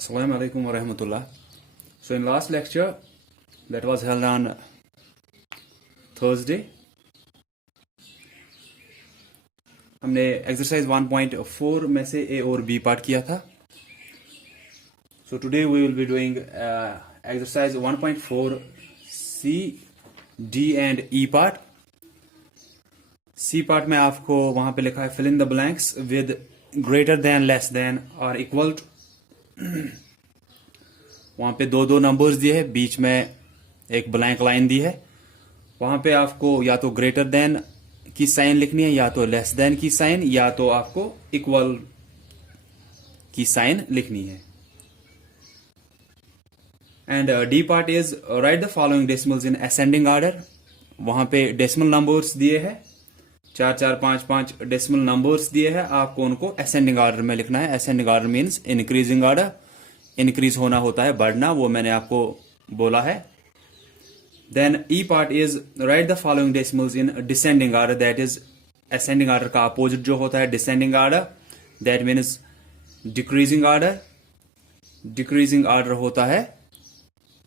Assalamu alaikum wa rahmatullah. So in last lecture that was held on Thursday, हमने exercise 1.4 में से A और B part किया था. So today we will be doing exercise 1.4 C, D and E part. C part में आपको वहां पे लिखा है fill in the blanks with greater than, less than और equal to. वहां पे दो नंबर्स दिए है, बीच में एक ब्लैंक लाइन दी है. वहां पे आपको या तो ग्रेटर देन की साइन लिखनी है, या तो लेस देन की साइन, या तो आपको इक्वल की साइन लिखनी है. And D part is write the following decimals in ascending order. वहां पे डेसिमल नंबर्स दिए है, 4 4 5 5 डेसिमल नंबर्स दिए हैं. आपको उनको असेंडिंग ऑर्डर में लिखना है. Ascending order means increasing order. Increase होना होता है बढ़ना, वो मैंने आपको बोला है. Then E part is write the following decimals in descending order. That is ascending order का अपोजिट जो होता है descending order. That means decreasing order. Decreasing order होता है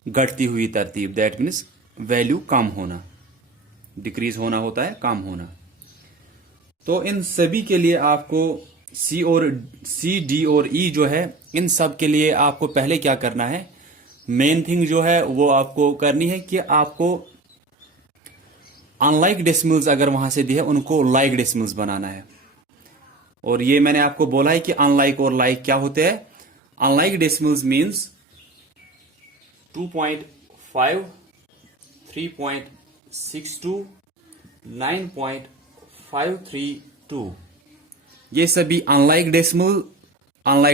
घटती हुई तरतीब. दैट मीन्स वैल्यू कम होना. डिक्रीज होना होता है कम होना. तो इन सभी के लिए आपको सी डी और ई जो है, इन सब के लिए आपको पहले क्या करना है, मेन थिंग जो है वो आपको करनी है कि आपको अनलाइक डेसिमल्स अगर वहां से दी है उनको लाइक डेसिमल्स बनाना है. और ये मैंने आपको बोला है कि अनलाइक और लाइक क्या होते हैं. Unlike decimals means 2.5, 3.62, 9.532. ये सभी अनलाइक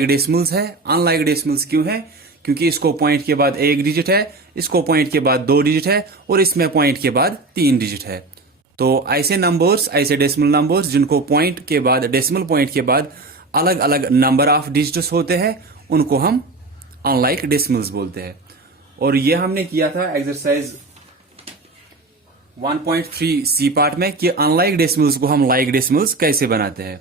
डेसिमल्स है. अनलाइक डेसिमल्स क्यों है? क्योंकि इसको पॉइंट के बाद एक डिजिट है, इसको पॉइंट के बाद 2 डिजिट है, और इसमें पॉइंट के बाद 3 डिजिट है. तो ऐसे नंबर्स, ऐसे डेसिमल नंबर्स जिनको पॉइंट के बाद, डेसिमल पॉइंट के बाद अलग अलग नंबर ऑफ डिजिट्स होते हैं, उनको हम अनलाइक डेसिमल्स बोलते हैं. और ये हमने किया था एक्सरसाइज 1.3 सी पार्ट में कि अनलाइक डेसिमल्स को हम लाइक डेसिमल्स कैसे बनाते हैं.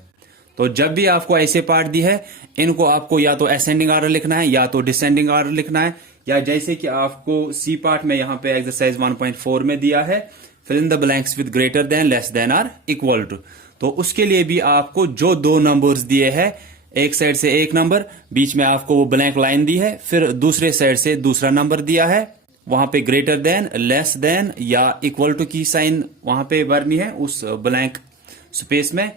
तो जब भी आपको ऐसे पार्ट दी है, इनको आपको या तो असेंडिंग ऑर्डर लिखना है, या तो डिसेंडिंग ऑर्डर लिखना है, या जैसे कि आपको सी पार्ट में यहां पे एक्सरसाइज 1.4 में दिया है, fill in the blanks with greater than, less than और इक्वल टू. तो उसके लिए भी आपको जो 2 नंबर्स दिए हैं, एक साइड से एक नंबर, बीच में आपको वो ब्लैंक लाइन दी है, फिर दूसरे साइड से दूसरा नंबर दिया है, वहां पे ग्रेटर देन, लेस देन या इक्वल टू की साइन वहां पे भरनी है उस ब्लैंक स्पेस में.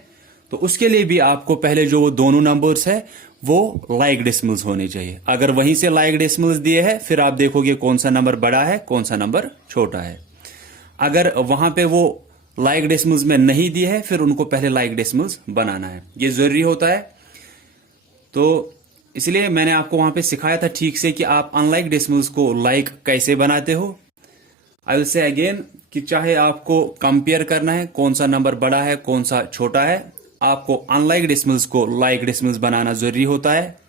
तो उसके लिए भी आपको पहले जो वो दोनों नंबर्स है वो लाइक डेसिमल्स होने चाहिए. अगर वहीं से लाइक डेसिमल्स दिए हैं, फिर आप देखोगे कौन सा नंबर बड़ा है, कौन सा नंबर छोटा है. अगर वहां पे वो लाइक डेसिमल्स में नहीं दिए है, फिर उनको पहले लाइक डेसिमल्स बनाना है. ये जरूरी होता है. तो इसलिए मैंने आपको वहां पे सिखाया था ठीक से कि आप अनलाइक डेसिमल्स को लाइक कैसे बनाते हो. आई विल से अगेन कि चाहे आपको कंपेयर करना है कौन सा नंबर बड़ा है, कौन सा छोटा है, आपको अनलाइक डेसिमल्स को लाइक डेसिमल्स बनाना जरूरी होता है.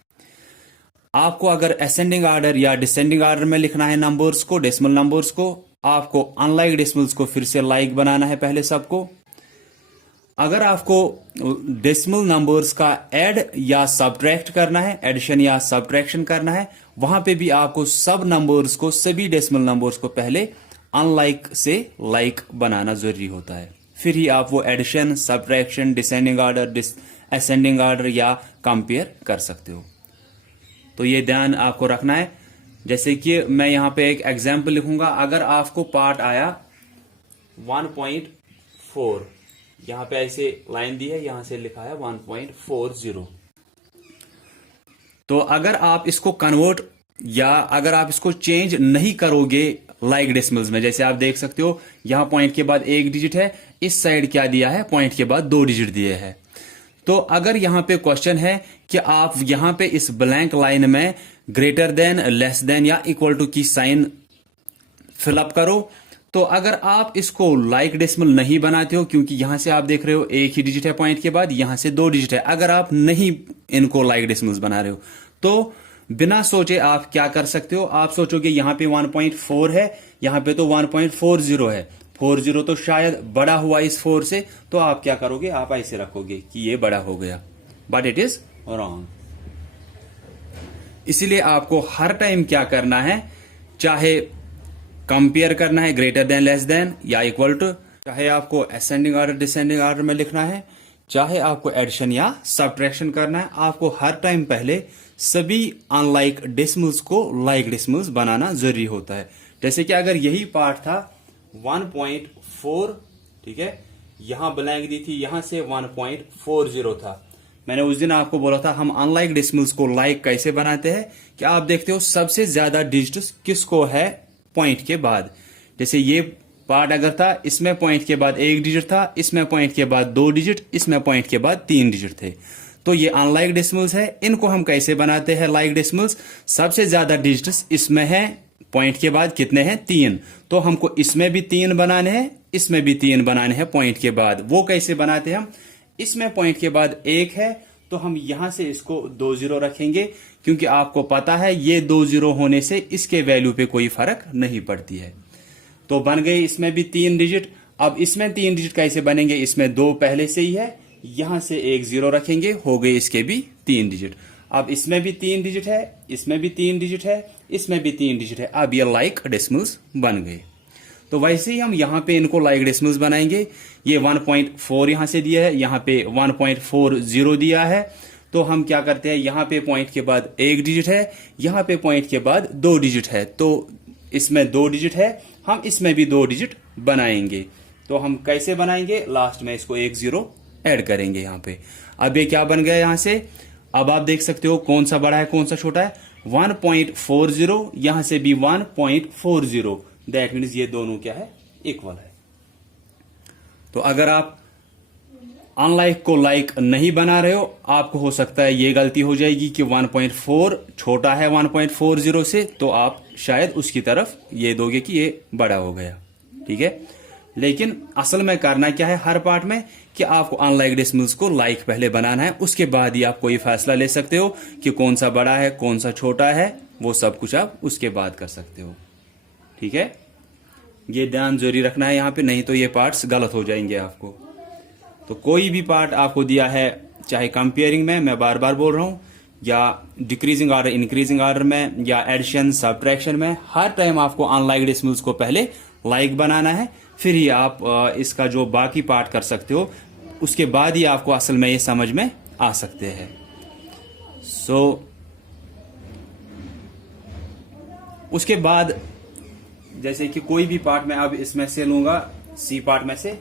आपको अगर असेंडिंग ऑर्डर या डिसेंडिंग ऑर्डर में लिखना है नंबर्स को, डेसिमल नंबर्स को, आपको अनलाइक डेसिमल्स को फिर से लाइक बनाना है पहले सबको. अगर आपको डेसिमल नंबर्स का ऐड या सब्ट्रैक्ट करना है, एडिशन या सब्ट्रैक्शन करना है, वहां पे भी आपको सब नंबर्स को, सभी डेसिमल नंबर्स को पहले अनलाइक से लाइक बनाना जरूरी होता है. फिर ही आप वो addition, subtraction, descending order, ascending order या कंपेयर कर सकते हो. तो ये ध्यान आपको रखना है. जैसे कि मैं यहां पे एक एग्जांपल लिखूंगा. अगर आपको पार्ट आया 1.4, यहां पे ऐसे लाइन दी है, यहां से लिखा है 1.40. तो अगर आप इसको कन्वर्ट या अगर आप इसको चेंज नहीं करोगे लाइक डेसिमल्स में, जैसे आप देख सकते हो यहां पॉइंट के बाद एक डिजिट है, इस साइड क्या दिया है, पॉइंट के बाद 2 डिजिट दिए हैं. तो अगर यहां पे क्वेश्चन है कि आप यहां पे इस ब्लैंक लाइन में ग्रेटर देन, लेस देन या इक्वल टू की साइन फिलअप करो, तो अगर आप इसको लाइक डेसिमल नहीं बनाते हो, क्योंकि यहां से आप देख रहे हो एक ही डिजिट है पॉइंट के बाद, यहां से 2 डिजिट है, अगर आप नहीं इनको लाइक डेसिमल्स बना रहे हो, तो बिना सोचे आप क्या कर सकते हो, आप सोचोगे यहां पे 1.4 है, यहां पे तो 1.40 है, 40 तो शायद बड़ा हुआ इस 4 से, तो आप क्या करोगे, आप ऐसे रखोगे कि ये बड़ा हो गया, बट इट इज रॉन्ग. इसीलिए आपको हर टाइम क्या करना है, चाहे कंपेयर करना है ग्रेटर देन, लेस देन या इक्वल टू, चाहे आपको असेंडिंग ऑर्डर डिसेंडिंग ऑर्डर में लिखना है, चाहे आपको एडिशन या सब्ट्रैक्शन करना है, आपको हर टाइम पहले सभी अनलाइक डेसिमल्स को लाइक डेसिमल्स बनाना जरूरी होता है। जैसे कि अगर यही पार्ट था 1.4, ठीक है, यहां ब्लैंक दी थी, यहां से 1.40 था। मैंने उस दिन आपको बोला था हम अनलाइक डेसिमल्स को लाइक कैसे बनाते हैं, कि आप देखते हो सबसे ज्यादा डिजिट किसको है पॉइंट के बाद। जैसे ये पार्ट अगर था, इसमें पॉइंट के बाद 1 डिजिट था, इसमें पॉइंट के बाद 2 डिजिट, इसमें पॉइंट के बाद 3 डिजिट थे। तो ये अनलाइक डेसिमल्स है। इनको हम कैसे बनाते हैं लाइक डेसिमल्स? सबसे ज्यादा डिजिट्स इसमें है, पॉइंट के बाद कितने हैं? 3। तो हमको इसमें भी 3 बनाने हैं, इसमें भी 3 बनाने हैं पॉइंट के बाद। वो कैसे बनाते हैं हम? इसमें पॉइंट के बाद 1 है, तो हम यहां से इसको 2 0 रखेंगे, क्योंकि आपको पता है ये 2 0 होने से इसके वैल्यू पे कोई फर्क नहीं पड़ती है। तो बन गए इसमें भी 3 डिजिट। अब इसमें 3 डिजिट कैसे बनेंगे? इसमें 2 पहले से ही है, यहां से 1 0 रखेंगे, हो गए इसके भी 3 डिजिट। अब इसमें भी 3 डिजिट है, इसमें भी 3 डिजिट है, इसमें भी 3 डिजिट है। अब ये लाइक डेसिमल्स बन गए। तो वैसे ही हम यहां पे इनको लाइक डेसिमल्स बनाएंगे। ये 1.4 यहां से दिया है, यहां पे 1.40 दिया है। तो हम क्या करते हैं, यहां पे पॉइंट के बाद 1 डिजिट है, यहां पे पॉइंट के बाद 2 डिजिट है, तो इसमें 2 डिजिट है, हम इसमें भी 2 डिजिट बनाएंगे। तो हम कैसे बनाएंगे? लास्ट में इसको 1 0 ऐड करेंगे यहां पे। अब ये क्या बन गया यहां से? अब आप देख सकते हो कौन सा बड़ा है कौन सा छोटा है। 1.40, यहां से भी 1.40, दैट मीन्स ये दोनों क्या है? इक्वल है। तो अगर आप अनलाइक को लाइक नहीं बना रहे हो, आपको हो सकता है ये गलती हो जाएगी कि 1.4 छोटा है 1.40 से, तो आप शायद उसकी तरफ ये दोगे कि ये बड़ा हो गया, ठीक है। लेकिन असल में करना क्या है हर पार्ट में, कि आपको अनलाइक डेसिमल्स को लाइक पहले बनाना है, उसके बाद ही आप कोई फैसला ले सकते हो कि कौन सा बड़ा है कौन सा छोटा है, वो सब कुछ आप उसके बाद कर सकते हो, ठीक है। ये ध्यान जरूरी रखना है यहाँ पे, नहीं तो ये पार्ट्स गलत हो जाएंगे आपको। तो कोई भी पार्ट आपको दिया है, चाहे कंपेयरिंग में, मैं बार बार बोल रहा हूं, या डिक्रीजिंग ऑर्डर इंक्रीजिंग ऑर्डर में, या एडिशन सब्ट्रैक्शन में, हर टाइम आपको अनलाइक डेसिमल्स को पहले लाइक बनाना है, फिर ही आप इसका जो बाकी पार्ट कर सकते हो, उसके बाद ही आपको असल में ये समझ में आ सकते हैं। उसके बाद जैसे कि कोई भी पार्ट मैं अब इसमें से लूंगा, सी पार्ट में से,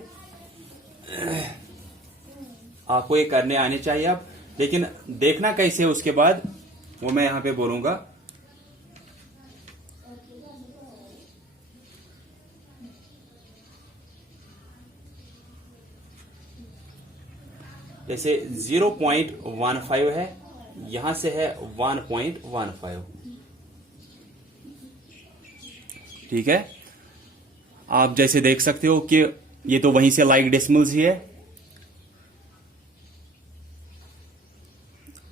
आपको ये करने आने चाहिए अब, लेकिन देखना कैसे उसके बाद वो मैं यहां पे बोलूंगा। जैसे 0.15 है, यहां से है 1.15, ठीक है। आप जैसे देख सकते हो कि ये तो वहीं से लाइक डेसिमल्स ही है।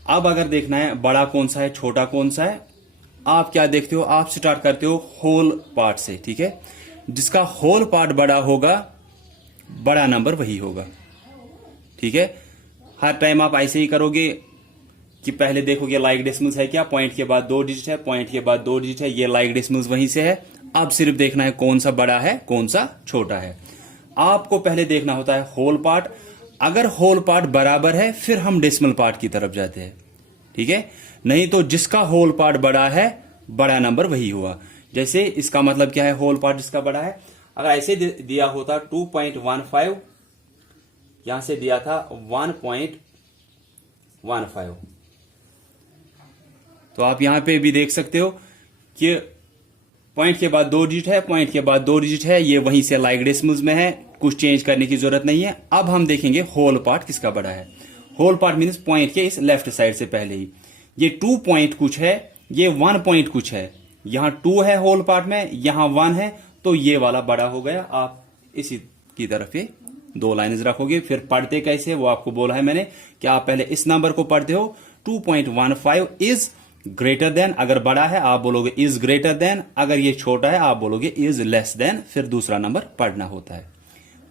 अब अगर देखना है बड़ा कौन सा है छोटा कौन सा है, आप क्या देखते हो, आप स्टार्ट करते हो होल पार्ट से, ठीक है। जिसका होल पार्ट बड़ा होगा, बड़ा नंबर वही होगा, ठीक है। हर टाइम आप ऐसे ही करोगे कि पहले देखोगे लाइक डेसिमल्स है क्या, पॉइंट के बाद 2 डिजिट है, पॉइंट के बाद 2 डिजिट है, ये लाइक डेसिमल्स वहीं से है। अब सिर्फ देखना है कौन सा बड़ा है कौन सा छोटा है। आपको पहले देखना होता है होल पार्ट। अगर होल पार्ट बराबर है, फिर हम डेसिमल पार्ट की तरफ जाते हैं, ठीक है। नहीं तो जिसका होल पार्ट बड़ा है, बड़ा नंबर वही हुआ। जैसे इसका मतलब क्या है, होल पार्ट जिसका बड़ा है, अगर ऐसे दिया होता 2.15, यहां से दिया था 1.15, तो आप यहां पे भी देख सकते हो कि पॉइंट के बाद 2 डिजिट है, पॉइंट के बाद 2 डिजिट है, ये वहीं से लाइक डेसिमल्स में है, कुछ चेंज करने की जरूरत नहीं है। अब हम देखेंगे होल पार्ट किसका बड़ा है। होल पार्ट मीन्स पॉइंट के इस लेफ्ट साइड से पहले ही, ये 2 पॉइंट कुछ है, ये 1 पॉइंट कुछ है, यहां 2 है होल पार्ट में, यहां 1 है, तो ये वाला बड़ा हो गया। आप इसी की तरफ ये 2 लाइन्स रखोगे। फिर पढ़ते कैसे वो आपको बोला है मैंने, कि आप पहले इस नंबर को पढ़ते हो, 2.15 इज ग्रेटर देन, अगर बड़ा है आप बोलोगे इज ग्रेटर देन, अगर ये छोटा है आप बोलोगे इज लेस देन, फिर दूसरा नंबर पढ़ना होता है।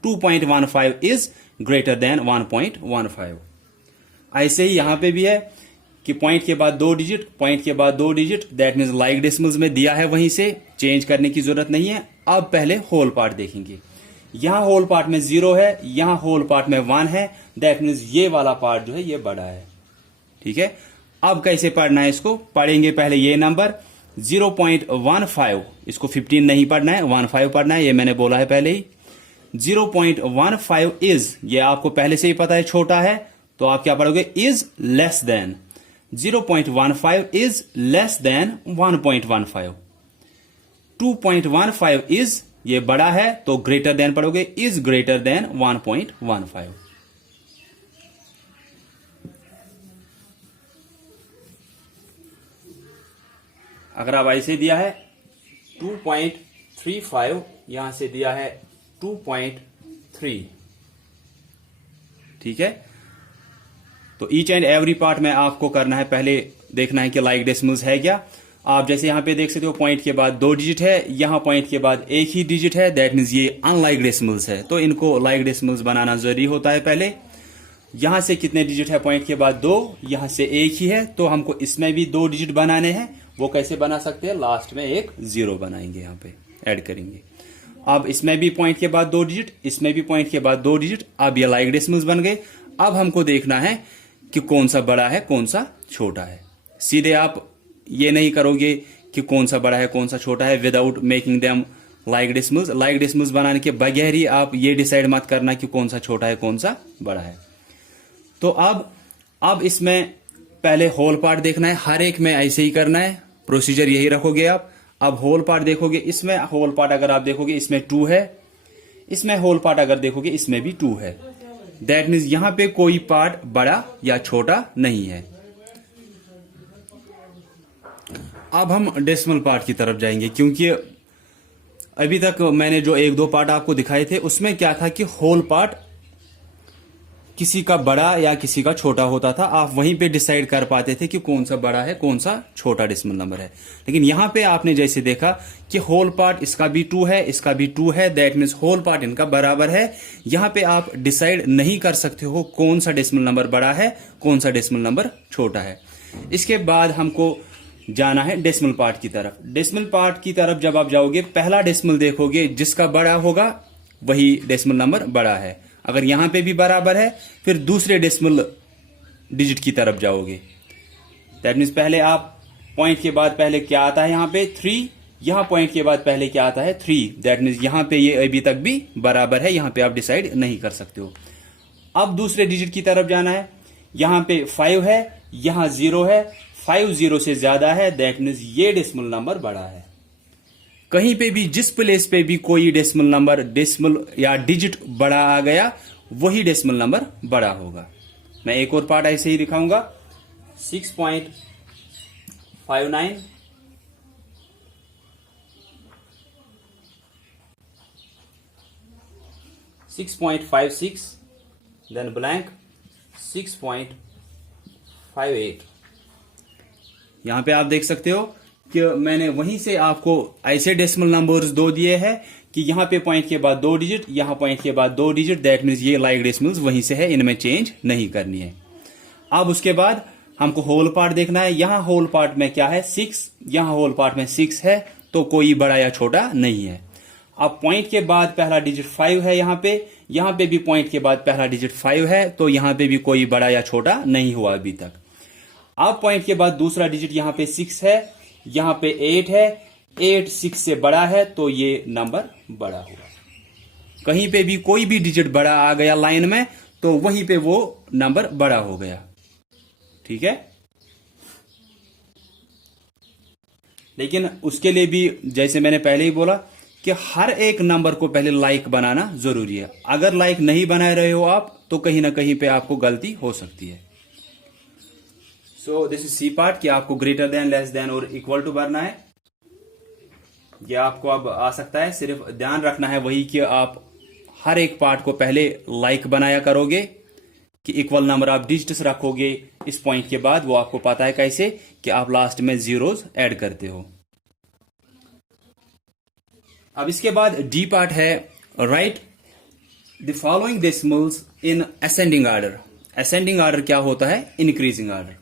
2.15 इज ग्रेटर देन 1.15। ऐसे ही यहां पे भी है कि पॉइंट के बाद 2 डिजिट, पॉइंट के बाद 2 digit, that means like decimals में दिया है, वहीं से चेंज करने की जरूरत नहीं है। अब पहले होल पार्ट देखेंगे। यहां होल पार्ट में 0 है, यहां होल पार्ट में 1 है, दैट मीन्स ये वाला पार्ट जो है ये बड़ा है। ठीक है, अब कैसे पढ़ना है इसको? पढ़ेंगे पहले ये नंबर 0.15, इसको 15 नहीं पढ़ना है, 15 पढ़ना है, ये मैंने बोला है पहले ही। 0.15 इज, ये आपको पहले से ही पता है छोटा है, तो आप क्या पढ़ोगे? Is less than. 0.15 is less than 1.15। 2.15 is, ये बड़ा है तो ग्रेटर देन पढ़ोगे, इज ग्रेटर देन 1.15। अगर आप ऐसे दिया है 2.35, यहां से दिया है 2.3, ठीक है। तो ईच एंड एवरी पार्ट में आपको करना है, पहले देखना है कि लाइक डेसिमल्स है क्या। आप जैसे यहां पे देख सकते हो, पॉइंट के बाद 2 डिजिट है, यहां पॉइंट के बाद एक ही डिजिट है, दैट मीन्स ये अनलाइक डेसिमल्स है, तो इनको लाइक डेसिमल्स बनाना जरूरी होता है। पहले यहां से कितने डिजिट है? पॉइंट के बाद 2, यहां से एक ही है, तो हमको इसमें भी 2 डिजिट बनाने हैं। वो कैसे बना सकते हैं? लास्ट में एक 0 बनाएंगे, यहां पे ऐड करेंगे। अब इसमें भी पॉइंट के बाद 2 डिजिट, इसमें भी पॉइंट के बाद 2 डिजिट, अब ये लाइक डेसिमल्स बन गए। अब हमको देखना है कि कौन सा बड़ा है, कौन सा छोटा है। सीधे आप ये नहीं करोगे कि कौन सा बड़ा है, कौन सा छोटा है, without making them like decimals. Like decimals बनाने के बगैर ही आप ये डिसाइड मत करना कि कौन सा छोटा है, कौन सा बड़ा है। तो अब इसमें पहले होल पार्ट देखना है, हर एक में ऐसे ही करना है, प्रोसीजर यही रखोगे आप। अब होल पार्ट देखोगे, इसमें होल पार्ट अगर आप देखोगे इसमें 2 है, इसमें होल पार्ट अगर देखोगे इसमें भी 2 है, दैट मीन्स यहां पे कोई पार्ट बड़ा या छोटा नहीं है। अब हम डेसिमल पार्ट की तरफ जाएंगे, क्योंकि अभी तक मैंने जो 1-2 पार्ट आपको दिखाए थे उसमें क्या था कि होल पार्ट किसी का बड़ा या किसी का छोटा होता था, आप वहीं पे डिसाइड कर पाते थे कि कौन सा बड़ा है, कौन सा छोटा डेसिमल नंबर है। लेकिन यहां पे आपने जैसे देखा कि होल पार्ट इसका भी 2 है, इसका भी 2 है, दैट मीन्स होल पार्ट इनका बराबर है। यहां पे आप डिसाइड नहीं कर सकते हो कौन सा डेसिमल नंबर बड़ा है, कौन सा डेसिमल नंबर छोटा है। इसके बाद हमको जाना है डेसिमल पार्ट की तरफ। डेसिमल पार्ट की तरफ जब आप जाओगे, पहला डेसिमल देखोगे, जिसका बड़ा होगा वही डेसिमल नंबर बड़ा है। अगर यहां पे भी बराबर है, फिर दूसरे डेसिमल डिजिट की तरफ जाओगे, दैट मीन्स पहले आप पॉइंट के बाद पहले क्या आता है, यहां पे 3, यहां पॉइंट के बाद पहले क्या आता है 3, दैट मीन्स यहां पे ये अभी तक भी बराबर है, यहां पे आप डिसाइड नहीं कर सकते हो। अब दूसरे डिजिट की तरफ जाना है, यहां पे 5 है, यहां 0 है, 5 0 से ज्यादा है, दैट मीन्स ये डेसिमल नंबर बड़ा है। कहीं पे भी जिस प्लेस पे भी कोई डेसिमल नंबर, डेसिमल या डिजिट बड़ा आ गया, वही डेसिमल नंबर बड़ा होगा। मैं एक और पार्ट ऐसे ही दिखाऊंगा, 6.59, 6.56, देन ब्लैंक 6.58। यहां पे आप देख सकते हो कि मैंने वहीं से आपको ऐसे डेसिमल नंबर्स 2 दिए हैं कि यहां पे पॉइंट के बाद 2 डिजिट, यहां पॉइंट के बाद 2 डिजिट, दैट मीन्स ये लाइक डेसिमल्स वहीं से है, इनमें चेंज नहीं करनी है। अब उसके बाद हमको होल पार्ट देखना है। यहां होल पार्ट में क्या है? 6, यहां होल पार्ट में 6 है, तो कोई बड़ा या छोटा नहीं है। अब पॉइंट के बाद पहला डिजिट 5 है, यहां पे भी पॉइंट के बाद पहला डिजिट 5 है, तो यहां पे भी कोई बड़ा या छोटा नहीं हुआ अभी तक। अब पॉइंट के बाद दूसरा डिजिट यहां पे 6 है, यहां पे 8 है, 8 6 से बड़ा है, तो ये नंबर बड़ा हुआ। कहीं पे भी कोई भी डिजिट बड़ा आ गया लाइन में, तो वहीं पे वो नंबर बड़ा हो गया। ठीक है, लेकिन उसके लिए भी जैसे मैंने पहले ही बोला कि हर एक नंबर को पहले लाइक बनाना जरूरी है। अगर लाइक नहीं बना रहे हो आप, तो कहीं ना कहीं पे आपको गलती हो सकती है। So this is C part कि आपको ग्रेटर देन, लेस देन और इक्वल टू भरना है। ये आपको अब आ सकता है, सिर्फ ध्यान रखना है वही कि आप हर एक पार्ट को पहले लाइक बनाया करोगे, कि इक्वल नंबर आप डिजिट्स रखोगे इस पॉइंट के बाद। वो आपको पता है कैसे, कि आप लास्ट में जीरोस ऐड करते हो। अब इसके बाद डी पार्ट है, right the following decimals in ascending order. Ascending order क्या होता है? Increasing order.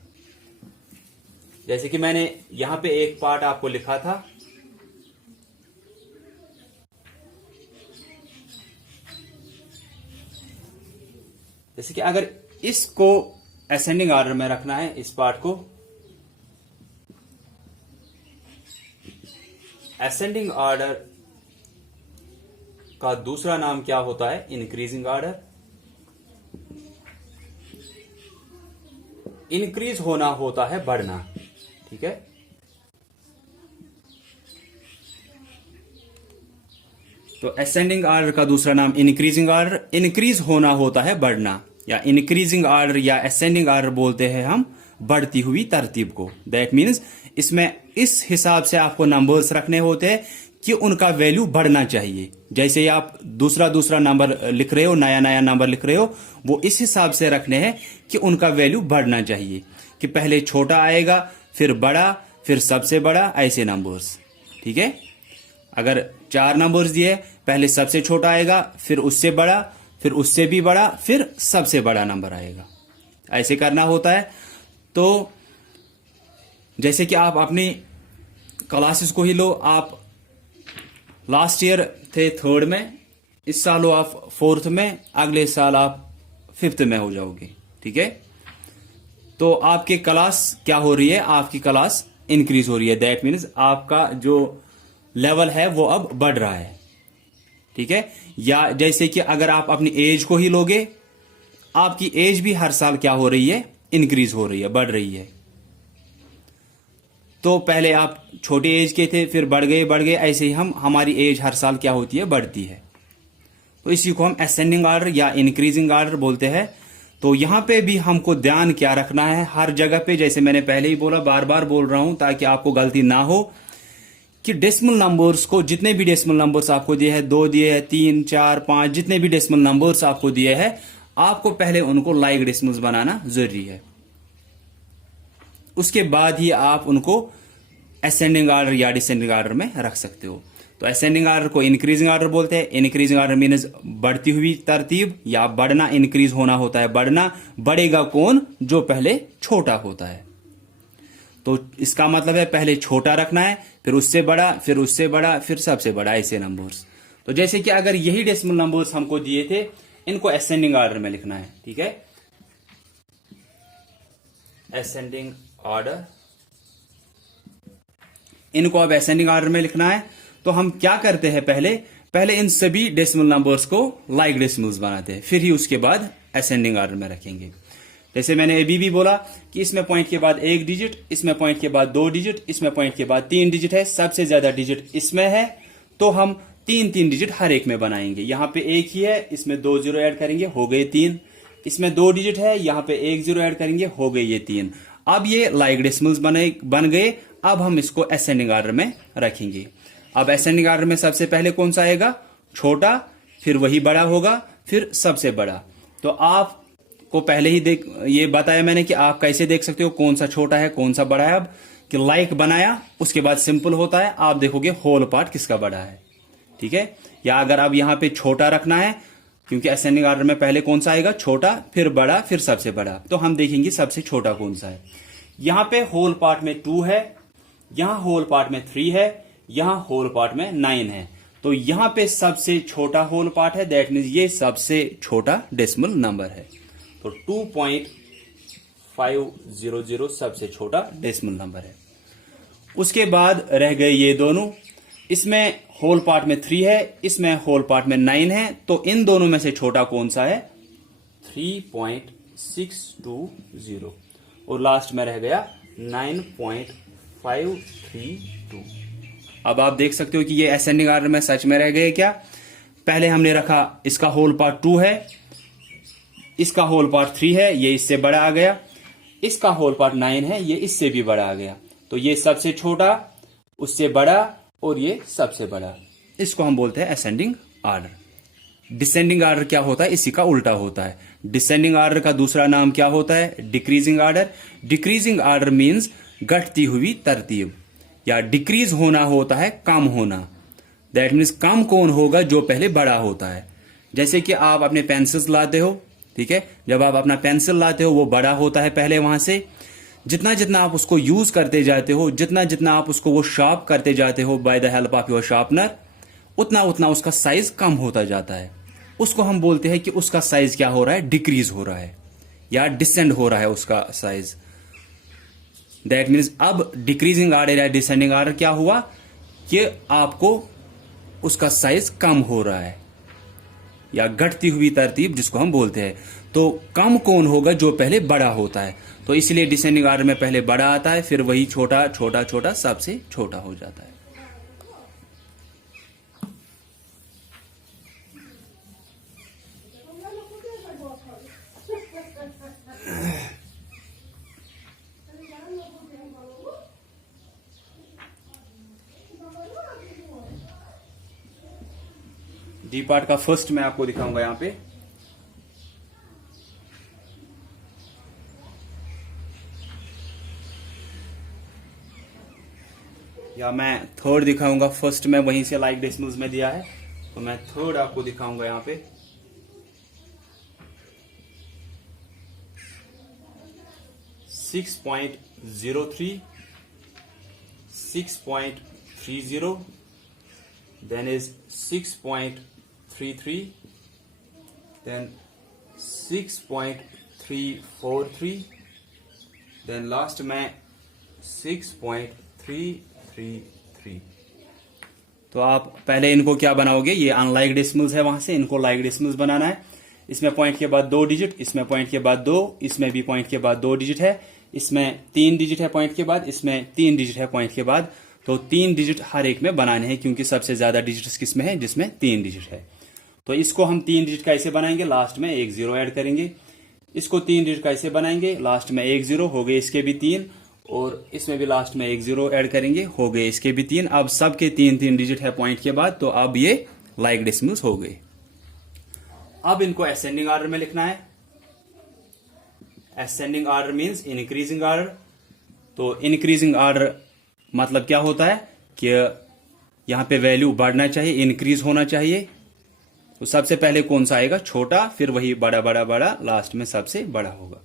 जैसे कि मैंने यहां पे एक पार्ट आपको लिखा था, जैसे कि अगर इसको असेंडिंग ऑर्डर में रखना है, इस पार्ट को असेंडिंग ऑर्डर का दूसरा नाम क्या होता है? Increasing order. इंक्रीज होना होता है बढ़ना, ठीक है। तो असेंडिंग ऑर्डर का दूसरा नाम इंक्रीजिंग ऑर्डर, इंक्रीज होना होता है बढ़ना, या इंक्रीजिंग ऑर्डर या असेंडिंग ऑर्डर बोलते हैं हम बढ़ती हुई तरतीब को। दैट मीन्स इसमें इस हिसाब से आपको नंबर्स रखने होते हैं कि उनका वैल्यू बढ़ना चाहिए। जैसे आप दूसरा नंबर लिख रहे हो, नया नंबर लिख रहे हो, वो इस हिसाब से रखने हैं कि उनका वैल्यू बढ़ना चाहिए, कि पहले छोटा आएगा, फिर बड़ा, फिर सबसे बड़ा, ऐसे नंबर्स, ठीक है। अगर 4 नंबर्स दिए, पहले सबसे छोटा आएगा, फिर उससे बड़ा, फिर उससे भी बड़ा, फिर सबसे बड़ा नंबर आएगा, ऐसे करना होता है। तो जैसे कि आप अपनी क्लासेस को ही लो, आप लास्ट ईयर थे 3rd में, इस साल हो आप 4th में, अगले साल आप 5th में हो जाओगे, ठीक है। तो आपकी क्लास क्या हो रही है? आपकी क्लास इंक्रीज हो रही है। दैट मीन्स आपका जो लेवल है वो अब बढ़ रहा है, ठीक है। या जैसे कि अगर आप अपनी एज को ही लोगे, आपकी एज भी हर साल क्या हो रही है? इंक्रीज हो रही है, बढ़ रही है। तो पहले आप छोटी एज के थे, फिर बढ़ गए, ऐसे ही हमारी एज हर साल क्या होती है? बढ़ती है। तो इसी को हम असेंडिंग ऑर्डर या इंक्रीजिंग ऑर्डर बोलते हैं। तो यहां पे भी हमको ध्यान क्या रखना है हर जगह पे, जैसे मैंने पहले ही बोला, बार बार बोल रहा हूं ताकि आपको गलती ना हो, कि डेसिमल नंबर्स को, जितने भी डेसिमल नंबर्स आपको दिए हैं, 2 दिए हैं, 3, 4, 5, जितने भी डेसिमल नंबर्स आपको दिए हैं, आपको पहले उनको लाइक डेसिमल्स बनाना जरूरी है। उसके बाद ही आप उनको असेंडिंग ऑर्डर या डिसेंडिंग ऑर्डर में रख सकते हो। तो असेंडिंग ऑर्डर को इंक्रीजिंग ऑर्डर बोलते हैं। इंक्रीजिंग ऑर्डर मीन्स बढ़ती हुई तरतीब, या बढ़ना, इंक्रीज होना होता है बढ़ना। बढ़ेगा कौन? जो पहले छोटा होता है। तो इसका मतलब है पहले छोटा रखना है, फिर उससे बड़ा, फिर उससे बड़ा, फिर सबसे बड़ा, ऐसे नंबर्स। तो जैसे कि अगर यही डेसिमल नंबर्स हमको दिए थे, इनको असेंडिंग ऑर्डर में लिखना है, ठीक है। असेंडिंग ऑर्डर, इनको अब असेंडिंग ऑर्डर में लिखना है। तो हम क्या करते हैं? पहले इन सभी डेसिमल नंबर्स को लाइक डेसिमल्स बनाते हैं, फिर ही उसके बाद असेंडिंग ऑर्डर में रखेंगे। जैसे मैंने अभी भी बोला कि इसमें पॉइंट के बाद 1 डिजिट, इसमें पॉइंट के बाद 2 डिजिट, इसमें पॉइंट के बाद 3 डिजिट है, सबसे ज्यादा डिजिट इसमें है, तो हम 3 डिजिट हर एक में बनाएंगे। यहां पे 1 ही है, इसमें 2 जीरो ऐड करेंगे, हो गए 3। इसमें 2 डिजिट है, यहां पे 1 जीरो ऐड करेंगे, हो गए ये 3। अब ये लाइक डेसिमल्स बन गए। अब हम इसको असेंडिंग ऑर्डर में रखेंगे। अब असेंडिंग ऑर्डर में सबसे पहले कौन सा आएगा? छोटा, फिर वही बड़ा होगा, फिर सबसे बड़ा। तो आपको पहले ही ये बताया मैंने कि आप कैसे देख सकते हो कौन सा छोटा है, कौन सा बड़ा है। अब कि लाइक बनाया, उसके बाद सिंपल होता है, आप देखोगे होल पार्ट किसका बड़ा है, ठीक है। या अगर आप यहां पे छोटा रखना है, क्योंकि असेंडिंग ऑर्डर में पहले कौन सा आएगा? छोटा, फिर बड़ा, फिर सबसे बड़ा। तो हम देखेंगे सबसे छोटा कौन सा है। यहां पे होल पार्ट में 2 है, यहां होल पार्ट में 3 है, यहां होल पार्ट में 9 है। तो यहां पे सबसे छोटा होल पार्ट है, दैट मीन्स ये सबसे छोटा डेसिमल नंबर है। तो 2.500 सबसे छोटा डेसिमल नंबर है। उसके बाद रह गए ये दोनों, इसमें होल पार्ट में 3 है, इसमें होल पार्ट में 9 है। तो इन दोनों में से छोटा कौन सा है? 3.620। और लास्ट में रह गया 9.532। अब आप देख सकते हो कि ये असेंडिंग ऑर्डर में सच में रह गए क्या? पहले हमने रखा, इसका होल पार्ट 2 है, इसका होल पार्ट 3 है, ये इससे बड़ा आ गया। इसका होल पार्ट 9 है, ये इससे भी बड़ा आ गया। तो ये सबसे छोटा, उससे बड़ा, और ये सबसे बड़ा। इसको हम बोलते हैं असेंडिंग ऑर्डर। डिसेंडिंग ऑर्डर क्या होता है? इसी का उल्टा होता है। डिसेंडिंग ऑर्डर का दूसरा नाम क्या होता है? Decreasing order. Decreasing order means घटती हुई तरतीब, या डिक्रीज होना होता है कम होना। दैट मीन्स कम कौन होगा? जो पहले बड़ा होता है। जैसे कि आप अपने पेंसिल्स लाते हो, ठीक है, जब आप अपना पेंसिल लाते हो वो बड़ा होता है पहले वहां से, जितना जितना आप उसको यूज करते जाते हो, जितना जितना आप उसको वो शार्प करते जाते हो by the help of your sharpener, उतना उतना उसका साइज कम होता जाता है। उसको हम बोलते हैं कि उसका साइज क्या हो रहा है, डिक्रीज हो रहा है या डिसेंड हो रहा है उसका साइज। दैट मीन्स अब डिक्रीजिंग आर्डर या डिसेंडिंग आर्डर क्या हुआ कि आपको उसका साइज कम हो रहा है या घटती हुई तरतीब जिसको हम बोलते हैं। तो कम कौन होगा, जो पहले बड़ा होता है। तो इसलिए डिसेंडिंग आर्डर में पहले बड़ा आता है, फिर वही छोटा छोटा छोटा सबसे छोटा हो जाता है। डी पार्ट का फर्स्ट मैं आपको दिखाऊंगा यहां पे। या मैं थर्ड दिखाऊंगा, फर्स्ट में वहीं से लाइक डेसिमल्स में दिया है, तो मैं थर्ड आपको दिखाऊंगा यहां पे। Six 6.03, 6.30, then is 6.33, then 6.343, then last में 6.333। तो आप पहले इनको क्या बनाओगे, ये अनलाइक डेसिमल्स है, वहां से इनको लाइक डेसिमल्स बनाना है। इसमें पॉइंट के बाद 2 डिजिट, इसमें पॉइंट के बाद 2, इसमें भी पॉइंट के बाद 2 डिजिट है, इसमें 3 डिजिट है पॉइंट के बाद, इसमें 3 डिजिट है पॉइंट के बाद। तो 3 डिजिट हर एक में बनाने हैं, क्योंकि सबसे ज्यादा डिजिट किसमें है, जिसमें 3 डिजिट है। तो इसको हम 3 डिजिट कैसे बनाएंगे, लास्ट में एक 0 ऐड करेंगे। इसको 3 डिजिट कैसे बनाएंगे, लास्ट में एक 0, हो गए इसके भी 3, और इसमें भी लास्ट में एक 0 ऐड करेंगे, हो गए इसके भी 3। अब सबके 3 डिजिट है पॉइंट के बाद, तो अब ये लाइक डेसिमल्स हो गए। अब इनको असेंडिंग ऑर्डर में लिखना है। Ascending order means increasing order. तो इंक्रीजिंग ऑर्डर मतलब क्या होता है कि यहां पे वैल्यू बढ़ना चाहिए, इंक्रीज होना चाहिए। तो सबसे पहले कौन सा आएगा, छोटा, फिर वही बड़ा बड़ा बड़ा, लास्ट में सबसे बड़ा होगा।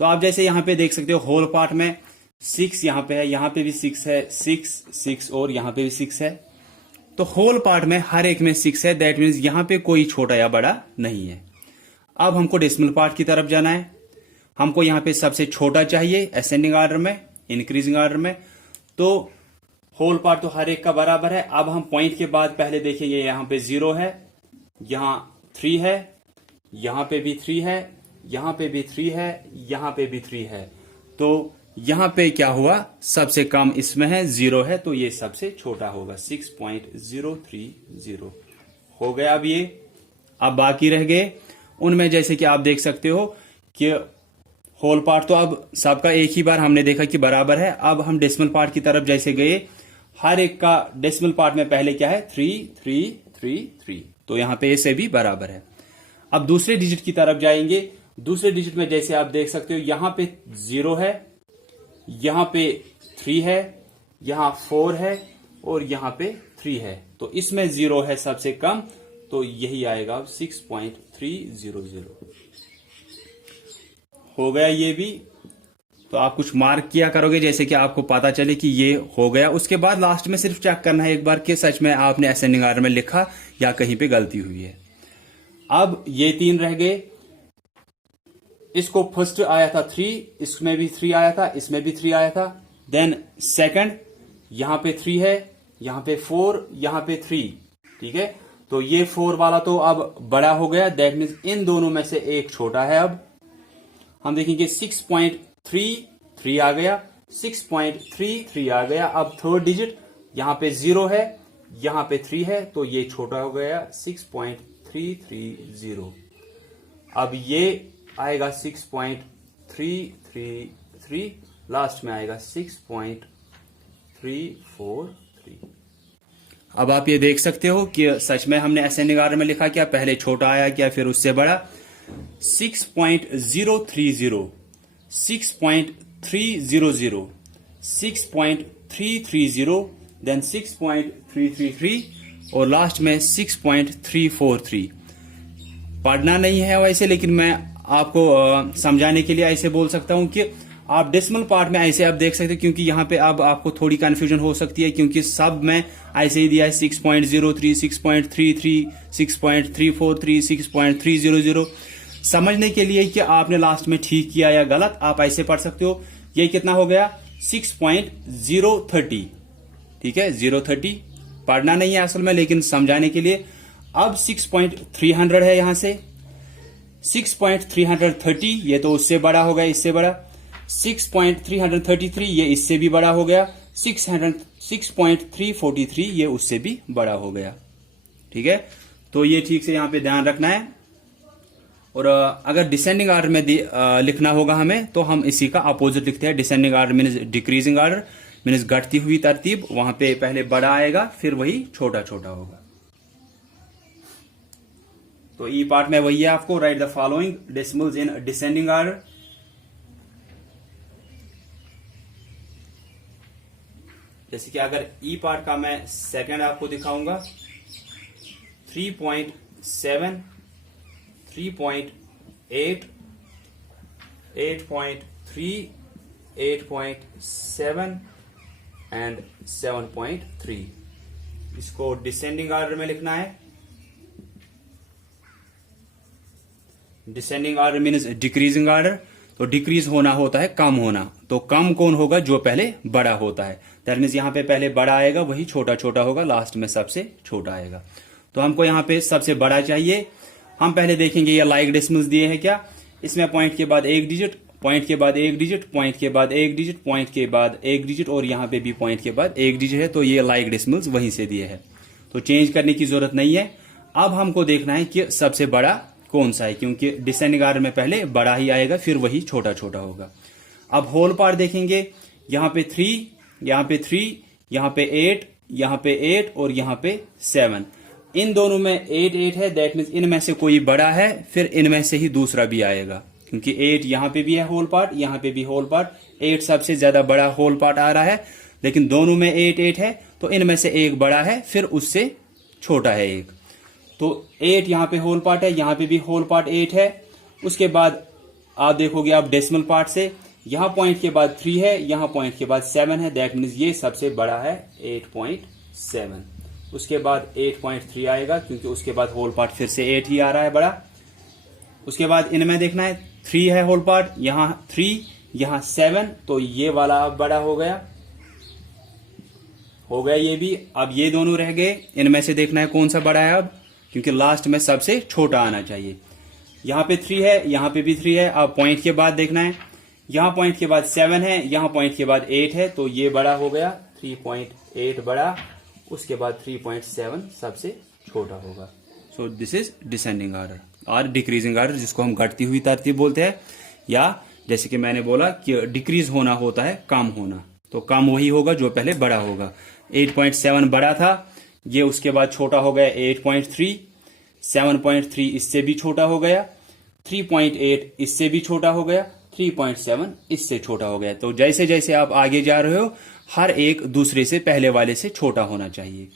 तो आप जैसे यहां पे देख सकते हो, होल पार्ट में 6 यहां पे है, यहां पे भी 6 है, 6 और यहां पे भी 6 है। तो होल पार्ट में हर एक में 6 है। दैट मीन्स यहां पे कोई छोटा या बड़ा नहीं है। अब हमको डेसिमल पार्ट की तरफ जाना है। हमको यहां पे सबसे छोटा चाहिए असेंडिंग ऑर्डर में, इंक्रीजिंग ऑर्डर में। तो होल पार्ट तो हर एक का बराबर है। अब हम पॉइंट के बाद पहले देखेंगे, यहां पे 0 है, यहां 3 है, यहां पे भी 3 है, यहां पे भी 3 है, यहां पे भी 3 है। तो यहां पे क्या हुआ, सबसे कम इसमें है, 0 है, तो ये सबसे छोटा होगा, 6.030 हो गया। अब ये अब बाकी रह गए, उनमें जैसे कि आप देख सकते हो कि होल पार्ट तो अब सबका एक ही बार हमने देखा कि बराबर है। अब हम डेसिमल पार्ट की तरफ जैसे गए, हर एक का डेसिमल पार्ट में पहले क्या है, 3 3 3 3, तो यहां पे से भी बराबर है। अब दूसरे डिजिट की तरफ जाएंगे। दूसरे डिजिट में जैसे आप देख सकते हो, यहां पे 0 है, यहां पे 3 है, यहां 4 है, और यहां पे 3 है। तो इसमें 0 है सबसे कम, तो यही आएगा 6.300 हो गया ये भी। तो आप कुछ मार्क किया करोगे, जैसे कि आपको पता चले कि ये हो गया। उसके बाद लास्ट में सिर्फ चेक करना है एक बार कि सच में आपने असेंडिंग ऑर्डर में लिखा या कहीं पे गलती हुई है। अब ये 3 रह गए। इसको फर्स्ट आया था 3, इसमें भी 3 आया था, इसमें भी 3 आया था। देन सेकंड, यहां पे 3 है, यहां पे 4, यहां पे 3, ठीक है। तो ये 4 वाला तो अब बड़ा हो गया। दैट मीन्स इन दोनों में से एक छोटा है। अब हम देखेंगे 6.33 आ गया, 6.33 आ गया। अब थर्ड डिजिट, यहां पे 0 है, यहां पे 3 है, तो ये छोटा हो गया, 6.330। अब ये आएगा 6.333, लास्ट में आएगा 6.343। अब आप ये देख सकते हो कि सच में हमने असेंडिंग ऑर्डर में लिखा क्या, पहले छोटा आया क्या, फिर उससे बड़ा। 6.030, 6.300, 6.330, देन 6.333, और लास्ट में 6.343। पढ़ना नहीं है वैसे, लेकिन मैं आपको समझाने के लिए ऐसे बोल सकता हूं कि आप डेसिमल पार्ट में ऐसे आप देख सकते हैं, क्योंकि यहाँ पे अब आपको थोड़ी कंफ्यूजन हो सकती है, क्योंकि सब में ऐसे ही दिया है 6.03, 6.33, 6.343, 6.300। समझने के लिए कि आपने लास्ट में ठीक किया या गलत, आप ऐसे पढ़ सकते हो। ये कितना हो गया 6.030, ठीक है 030 पढ़ना नहीं है असल में, लेकिन समझाने के लिए। अब 6.300 है, यहां से 6.330 ये तो उससे बड़ा हो गया, इससे बड़ा। 6.333 ये इससे भी बड़ा हो गया। 6.343 ये उससे भी बड़ा हो गया, ठीक है। तो ये ठीक से यहां पे ध्यान रखना है। और अगर डिसेंडिंग आर्डर में लिखना होगा हमें, तो हम इसी का अपोजिट लिखते हैं। Descending order means decreasing order, means घटती हुई तरतीब। वहां पे पहले बड़ा आएगा, फिर वही छोटा छोटा होगा। तो ई पार्ट में वही है आपको, right the following decimals in descending order. जैसे कि अगर ई पार्ट का मैं सेकंड आपको दिखाऊंगा, 3.7, 3.8, 8.3, 8.7 एंड 7.3। इसको डिसेंडिंग आर्डर में लिखना है। Descending order means decreasing order. तो डिक्रीज होना होता है कम होना, तो कम कौन होगा, जो पहले बड़ा होता है। दैट मीन्स यहां पे पहले बड़ा आएगा, वही छोटा छोटा होगा, लास्ट में सबसे छोटा आएगा। तो हमको यहां पे सबसे बड़ा चाहिए। हम पहले देखेंगे ये लाइक डेसिमल्स दिए हैं क्या। इसमें पॉइंट के बाद एक डिजिट, पॉइंट के बाद एक डिजिट, पॉइंट के बाद एक डिजिट, पॉइंट के बाद एक डिजिट, और यहां पे भी पॉइंट के बाद एक डिजिट है। तो ये लाइक डेसिमल्स वहीं से दिए हैं, तो चेंज करने की जरूरत नहीं है। अब हमको देखना है कि सबसे बड़ा कौन सा है, क्योंकि डिसेंडिंग आर्डर में पहले बड़ा ही आएगा, फिर वही छोटा छोटा होगा। अब होल पार्ट देखेंगे, यहां पे 3, यहां पे 3, यहां पे 8, यहां पे 8 और यहां पे 7। इन दोनों में 8 है, दैट मीन्स इनमें से कोई बड़ा है, फिर इनमें से ही दूसरा भी आएगा, क्योंकि 8 यहां पे भी है होल पार्ट, यहां पे भी होल पार्ट। 8 सबसे ज्यादा बड़ा होल पार्ट आ रहा है, लेकिन दोनों में 8 है, तो इनमें से एक बड़ा है, फिर उससे छोटा है एक। तो 8 यहां पे होल पार्ट है, यहां पे भी होल पार्ट 8 है। उसके बाद आप देखोगे आप डेसिमल पार्ट से, यहां पॉइंट के बाद 3 है, यहां पॉइंट के बाद 7 है, दैट मीन्स ये सबसे बड़ा है 8.7। उसके बाद 8.3 आएगा, क्योंकि उसके बाद होल पार्ट फिर से 8 ही आ रहा है बड़ा। उसके बाद इनमें देखना है 3 है होल पार्ट, यहां 3, यहां 7, तो ये वाला अब बड़ा हो गया ये भी। अब ये दोनों रह गए, इनमें से देखना है कौन सा बड़ा है अब, क्योंकि लास्ट में सबसे छोटा आना चाहिए। यहां पे 3 है, यहां पे भी 3 है। अब पॉइंट के बाद देखना है, यहां पॉइंट के बाद 7 है, यहां पॉइंट के बाद 8 है, तो ये बड़ा हो गया 3.8 बड़ा। उसके बाद 3.7 सबसे छोटा होगा। सो दिस इज डिसेंडिंग आर्डर और डिक्रीजिंग आर्डर, जिसको हम घटती हुई तरतीब बोलते हैं। या जैसे कि मैंने बोला कि डिक्रीज होना होता है कम होना, तो कम वही होगा जो पहले बड़ा होगा। 8.7 बड़ा था, ये उसके बाद छोटा हो गया 8.3, 7.3 इससे भी छोटा हो गया, 3.8 इससे भी छोटा हो गया, 3.7 इससे छोटा हो गया। तो जैसे जैसे आप आगे जा रहे हो, हर एक दूसरे से पहले वाले से छोटा होना चाहिए।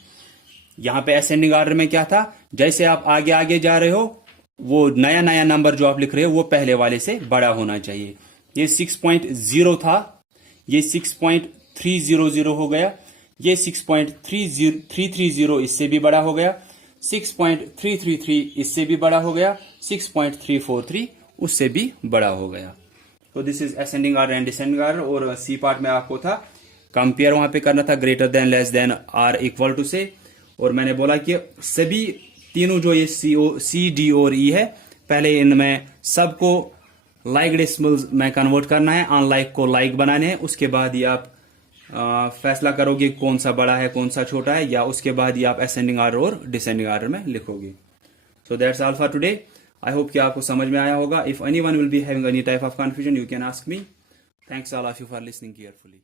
यहां पे असेंडिंग आर्डर में क्या था, जैसे आप आगे आगे जा रहे हो, वो नया नया नंबर जो आप लिख रहे हो वो पहले वाले से बड़ा होना चाहिए। ये 6.0 था, ये 6.300 हो गया, ये 6.330 इससे भी बड़ा हो गया, 6.333 इससे भी बड़ा हो गया, 6.343 उससे भी बड़ा हो गया। तो this is ascending order and descending order. और सी पार्ट में आपको था कंपेयर, वहां पे करना था greater than, less than, or equal to से। और मैंने बोला कि सभी तीनों जो ये सी डी और ई है, पहले इनमें सबको लाइक डेसिमल्स में कन्वर्ट करना है, अनलाइक को लाइक बनाने हैं। उसके बाद ये आप फैसला करोगे कौन सा बड़ा है कौन सा छोटा है, या उसके बाद ये आप असेंडिंग आर्डर और डिसेंडिंग आर्डर में लिखोगे। So that's all for today. I hope कि आपको समझ में आया होगा। If anyone will be having any type of confusion, you can ask me. Thanks all of you for listening carefully.